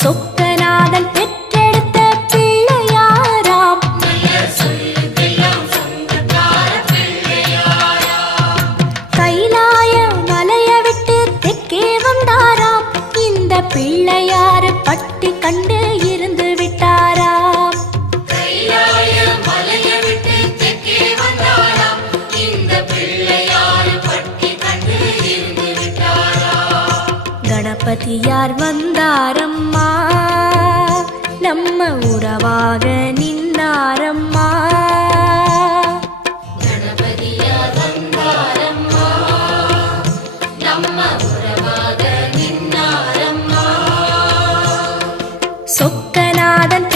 சொக்கநாதன் பெற்றெடுத்த பிள்ளையாராம். கைலாய மலைய விட்டு தெற்கே வந்தாராம். இந்த பிள்ளையாரு பட்டி கண்டு இருந்து விட்டாராம். கணபதியார் வந்தாரம்மா, நம்ம உறவாக நின்னாரம்மா. கணபதியார் வந்தாரம்மா, நம்ம உறவாக நின்னாரம்மா. சொக்கநாதன்